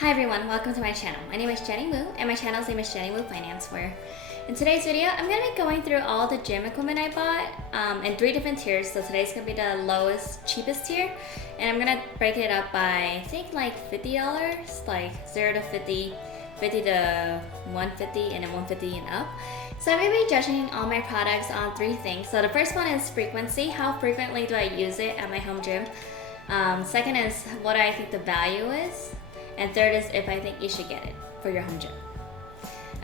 Hi everyone, welcome to my channel. My name is Jenny Wu and my channel's name is Jenny Wu Financewear. In today's video, I'm going to be going through all the gym equipment I bought in 3 different tiers. So today's going to be the lowest, cheapest tier. And I'm going to break it up by, I think like $50, like 0 to 50, 50 to 150, and then 150 and up. So I'm going to be judging all my products on 3 things. So the first one is frequency. How frequently do I use it at my home gym? Second is what I think the value is. And third is if I think you should get it for your home gym.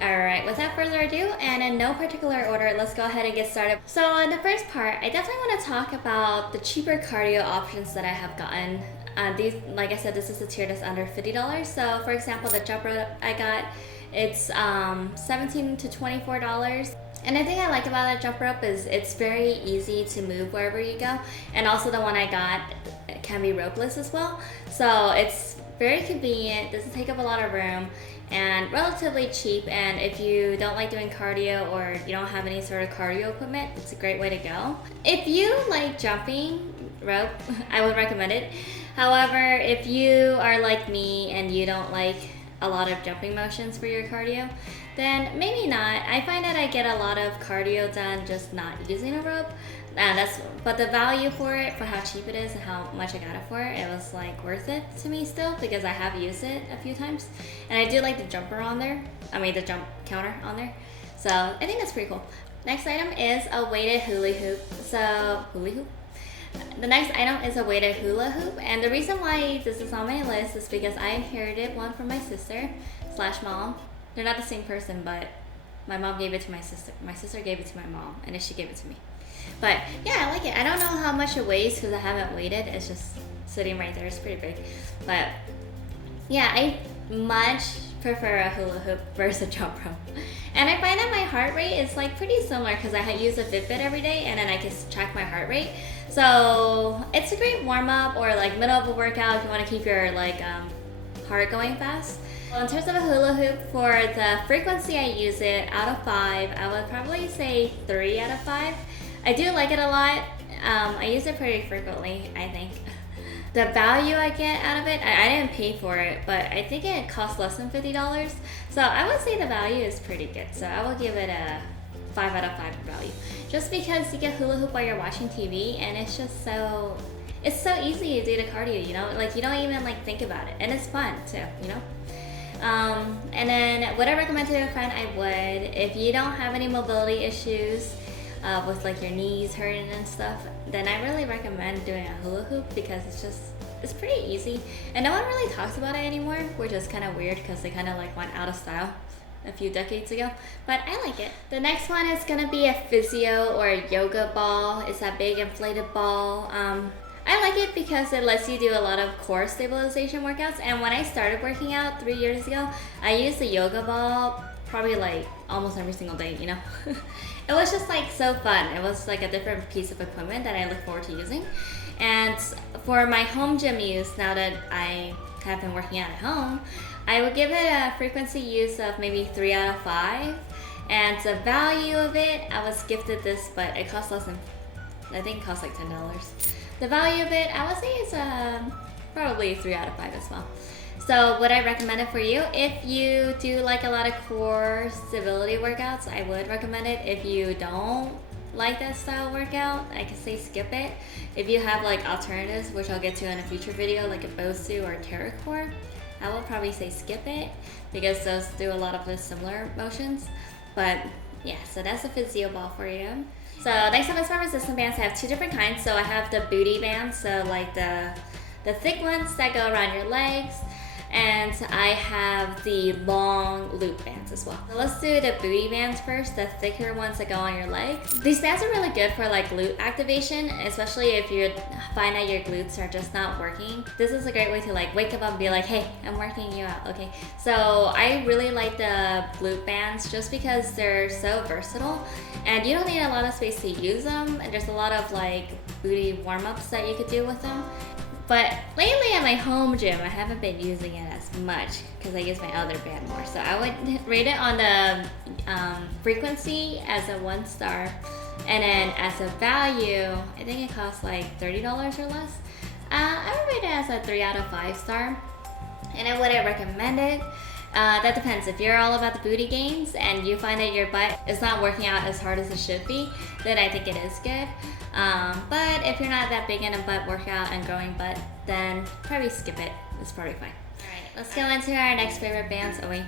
Alright, without further ado, and in no particular order, let's go ahead and get started. So in the first part, I definitely want to talk about the cheaper cardio options that I have gotten. These, like I said, this is a tier that's under $50. So for example, the jump rope I got, it's $17 to $24. And the thing I like about that jump rope is it's very easy to move wherever you go. And also the one I got can be ropeless as well. So it's very convenient, doesn't take up a lot of room, and relatively cheap. And if you don't like doing cardio or you don't have any sort of cardio equipment, it's a great way to go. If you like jumping rope, I would recommend it. However, if you are like me and you don't like a lot of jumping motions for your cardio, then maybe not. I find that I get a lot of cardio done just not using a rope. But the value for it, for how cheap it is and how much I got it for, it was like worth it to me still, because I have used it a few times. And I do like the jumper on there, the jump counter on there. So I think that's pretty cool. Next item is a weighted hula-hoop. The next item is a weighted hula-hoop, and the reason why this is on my list is because I inherited one from my sister / mom. They're not the same person, but my mom gave it to my sister. My sister gave it to my mom, and then she gave it to me. But yeah, I like it. I don't know how much it weighs because I haven't weighed it. It's just sitting right there. It's pretty big. But yeah, I much prefer a hula hoop versus a jump rope. And I find that my heart rate is like pretty similar because I use a Fitbit every day and then I can track my heart rate. So it's a great warm up or like middle of a workout if you want to keep your heart going fast. Well, in terms of a hula hoop, for the frequency I use it, out of 5, I would probably say 3 out of 5. I do like it a lot. I use it pretty frequently, I think. The value I get out of it, I didn't pay for it, but I think it costs less than $50. So I would say the value is pretty good. So I will give it a 5 out of 5 value. Just because you get hula hoop while you're watching TV, and it's just so easy to do the cardio, you know? Like you don't even think about it, and it's fun too, you know? And then would I recommend to a friend? I would. If you don't have any mobility issues, with your knees hurting and stuff, then I really recommend doing a hula hoop because it's pretty easy and no one really talks about it anymore, which is kind of weird because they kind of went out of style a few decades ago, but I like it. The next one is gonna be a physio or a yoga ball. It's that big inflated ball. I like it because it lets you do a lot of core stabilization workouts, and when I started working out 3 years ago, I used the yoga ball probably almost every single day, you know? It was just so fun. It was a different piece of equipment that I look forward to using. And for my home gym use, now that I have been working out at home, I would give it a frequency use of maybe 3 out of 5. And the value of it, I was gifted this, but it costs less than, I think it costs $10. The value of it, I would say it's probably 3 out of 5 as well. So would I recommend it for you? If you do like a lot of core stability workouts, I would recommend it. If you don't like that style workout, I could say skip it. If you have alternatives, which I'll get to in a future video, like a BOSU or TerraCore, I will probably say skip it because those do a lot of the similar motions. But yeah, so that's a physio ball for you. So next up is my resistance bands. I have 2 different kinds. So I have the booty bands, so the thick ones that go around your legs. And I have the long loop bands as well. So let's do the booty bands first, the thicker ones that go on your legs. These bands are really good for glute activation, especially if you find that your glutes are just not working. This is a great way to wake up and be hey, I'm working you out, okay? So I really like the glute bands just because they're so versatile and you don't need a lot of space to use them, and there's a lot of booty warm-ups that you could do with them. But lately at my home gym, I haven't been using it as much because I use my other band more. So I would rate it on the frequency as a 1 star. And then as a value, I think it costs $30 or less. I would rate it as a 3 out of 5 star. And I wouldn't recommend it. That depends. If you're all about the booty gains and you find that your butt is not working out as hard as it should be, then I think it is good. But if you're not that big in a butt workout and growing butt, then probably skip it. It's probably fine. Alright, let's go into our next favorite bands. Oh wait,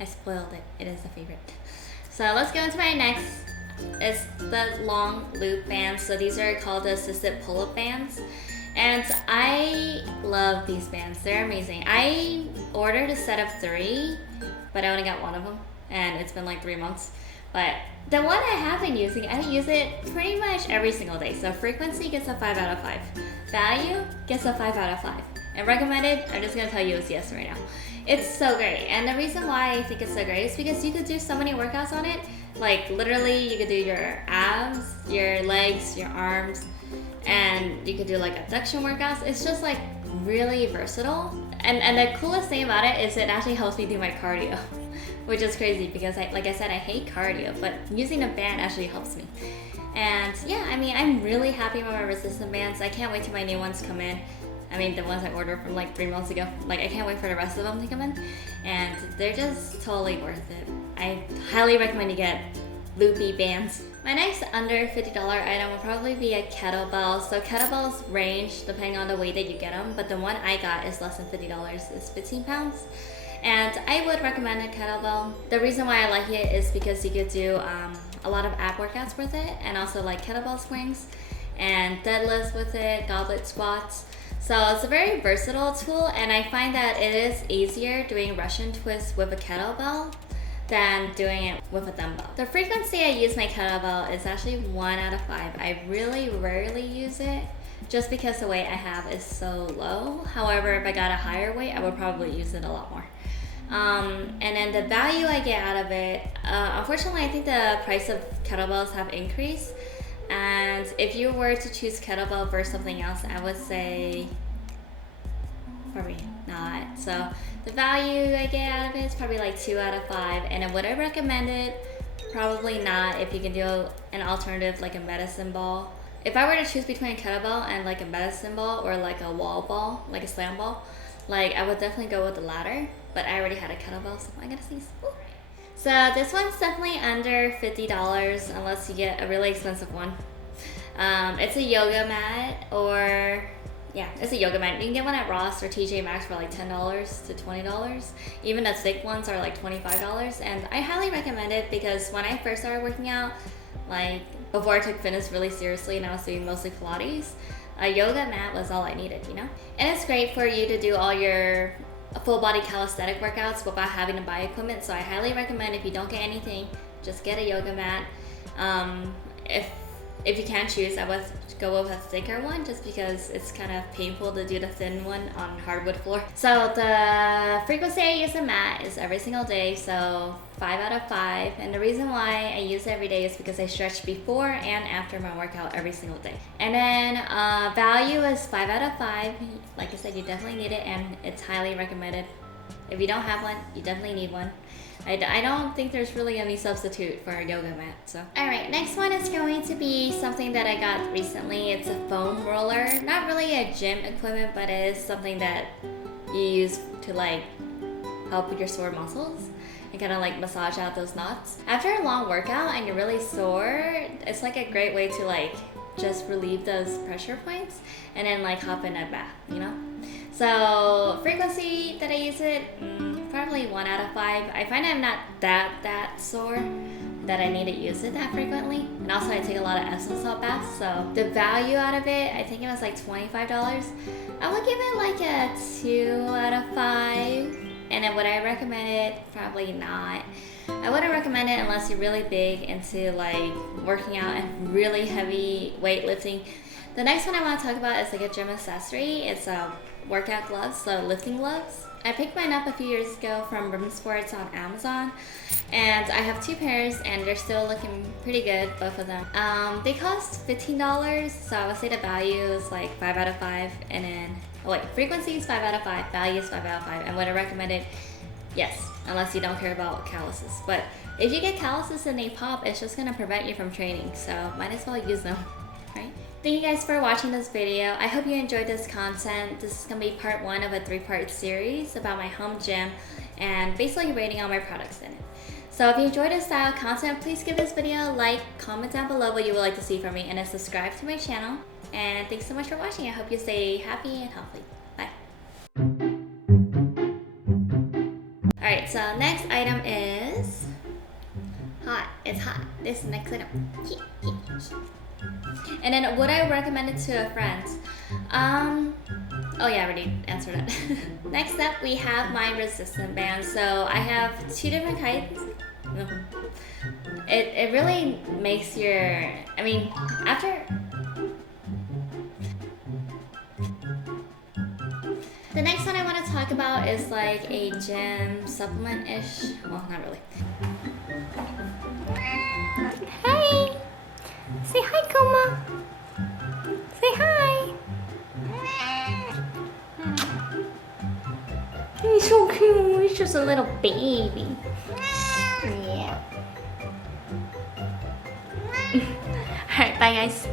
I spoiled it. It is a favorite. So let's go into my next. It's the long loop bands. So these are called the assisted pull-up bands. And I love these bands. They're amazing. I ordered a set of 3, but I only got one of them. And it's been like 3 months. But the one I have been using, I use it pretty much every single day. So frequency gets a 5 out of 5. Value gets a 5 out of 5. And recommended, I'm just gonna tell you it's yes right now. It's so great. And the reason why I think it's so great is because you could do so many workouts on it. Like literally you could do your abs, your legs, your arms, and you could do like abduction workouts. It's just like really versatile. And the coolest thing about it is it actually helps me do my cardio, which is crazy because like I said, I hate cardio, but using a band actually helps me. And yeah, I mean, I'm really happy with my resistance bands. I can't wait till my new ones come in. I mean, the ones I ordered from like 3 months ago. Like, I can't wait for the rest of them to come in. And they're just totally worth it. I highly recommend you get loopy bands. My next under $50 item will probably be a kettlebell. So kettlebells range depending on the weight that you get them, but the one I got is less than $50. It's 15 pounds. And I would recommend a kettlebell. The reason why I like it is because you could do a lot of ab workouts with it, and also like kettlebell swings and deadlifts with it, goblet squats. So it's a very versatile tool, and I find that it is easier doing Russian twists with a kettlebell than doing it with a dumbbell. The frequency I use my kettlebell is actually 1 out of 5. I really rarely use it just because the weight I have is so low. However, if I got a higher weight, I would probably use it a lot more. And then the value I get out of it, unfortunately I think the price of kettlebells have increased. And if you were to choose kettlebell versus something else, I would say probably not. So the value I get out of it is probably like 2 out of 5. And then would I recommend it? Probably not if you can do an alternative like a medicine ball. If I were to choose between a kettlebell and like a medicine ball or like a wall ball, like a slam ball, like I would definitely go with the latter. But I already had a kettlebell, so I gotta sneeze. Ooh. So this one's definitely under $50 unless you get a really expensive one. It's a yoga mat, or yeah, it's a yoga mat. You can get one at Ross or TJ Maxx for like $10 to $20. Even the thick ones are like $25. And I highly recommend it because when I first started working out, like before I took fitness really seriously and I was doing mostly Pilates, a yoga mat was all I needed, you know? And it's great for you to do all your full body calisthenic workouts without having to buy equipment. So I highly recommend if you don't get anything, just get a yoga mat. If you can't choose, I would go with a thicker one just because it's kind of painful to do the thin one on hardwood floor. So the frequency I use the mat is every single day, so 5 out of 5. And the reason why I use it every day is because I stretch before and after my workout every single day. And then value is 5 out of 5. Like I said, you definitely need it, and it's highly recommended. If you don't have one, you definitely need one. I don't think there's really any substitute for a yoga mat. So, alright, next one is going to be something that I got recently. It's a foam roller. Not really a gym equipment, but it is something that you use to like help with your sore muscles and kind of like massage out those knots. After a long workout and you're really sore, it's like a great way to like just relieve those pressure points and then like hop in a bath, you know? So frequency that I use it, probably 1 out of 5. I find I'm not that sore that I need to use it that frequently. And also I take a lot of Epsom salt baths, so the value out of it, I think it was like $25. I would give it like a 2 out of 5. And then would I recommend it? Probably not. I wouldn't recommend it unless you're really big into like working out and really heavy weightlifting. The next one I want to talk about is like a gym accessory. It's workout gloves, so lifting gloves. I picked mine up a few years ago from Rim Sports on Amazon, and I have 2 pairs and they're still looking pretty good, both of them. They cost $15, so I would say the value is like 5 out of 5, and then frequency is 5 out of 5, value is 5 out of 5, and would I recommend it? Yes, unless you don't care about calluses. But if you get calluses and they pop, it's just gonna prevent you from training, so might as well use them, right? Thank you guys for watching this video. I hope you enjoyed this content. This is going to be part 1 of a 3-part series about my home gym and basically rating all my products in it. So if you enjoyed this style of content, please give this video a like, comment down below what you would like to see from me, and then subscribe to my channel. And thanks so much for watching. I hope you stay happy and healthy. Bye. Alright, so next item is hot. It's hot. This is the next item. And then would I recommend it to a friend? Oh yeah, I already answered it. Next up, we have my resistant band. So I have 2 different kinds. It really makes your, I mean, after. The next one I want to talk about is like a gym supplement-ish. Well, not really. Hey! Say hi, Kuma! Say hi! He's so cute. He's just a little baby. Yeah. Alright, bye guys.